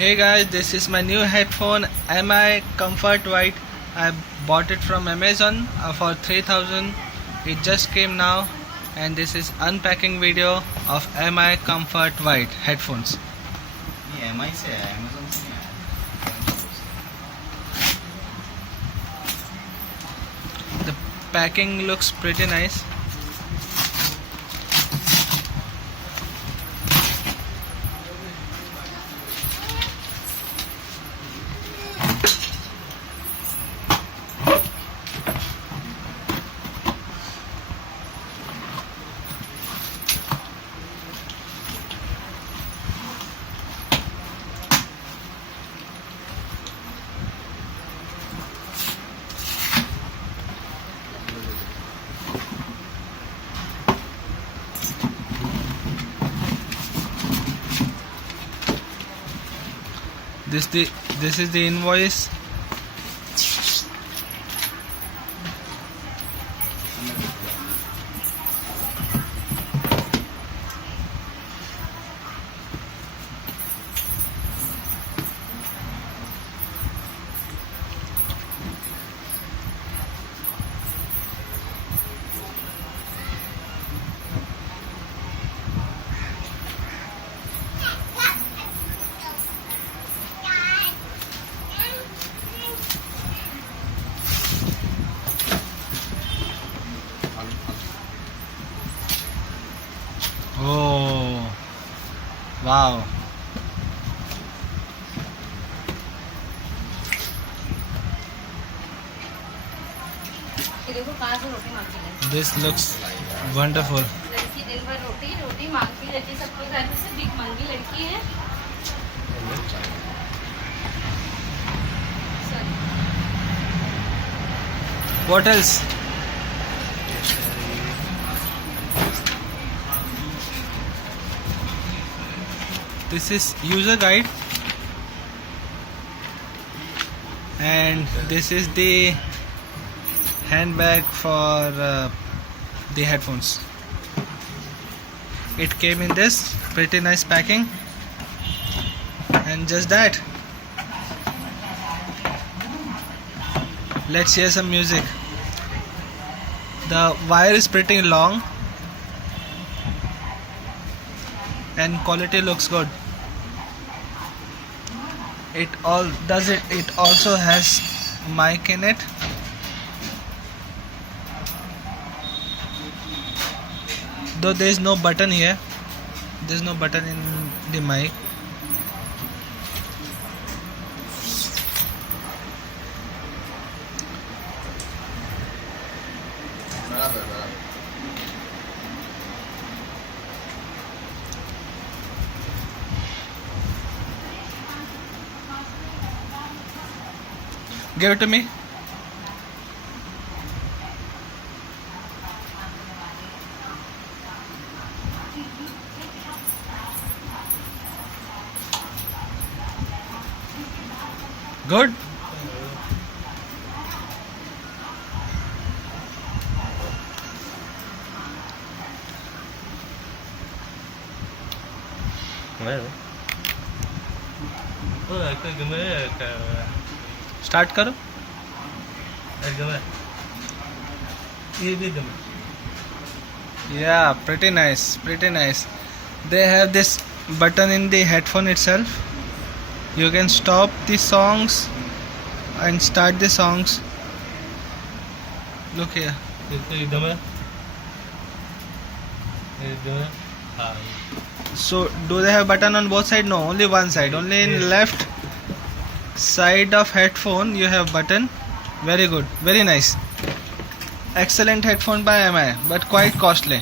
Hey guys, this is my new headphone MI Comfort White. I bought it from Amazon for 3000. It just came now, and this is unpacking video of MI Comfort White headphones. ये MI से है, Amazon से नहीं आया। The packing looks pretty nice. This is the invoice. Oh, wow. ये देखो कहाँ से रोटी मांगती है। This looks wonderful. लड़की दिन भर रोटी रोटी मांगती रहती है, सबके घर में से भीख मांगी लड़की है। Sorry। What else? This is user guide, and this is the handbag for the headphones. It came in this pretty nice packing, and just that. Let's hear some music. The wire is pretty long and quality looks good. It also has mic in it. Though there is no button here. There is no button in the mic. बराबर। Give it to me. Good. Start करो. Yeah, pretty nice, pretty nice. They have this button in the headphone itself. You can stop the songs and start the songs. Look here. So do they have button on both sides? No, only one side. Only in left side of headphone you have button. Very good, very nice. Excellent headphone by MI, but quite costly.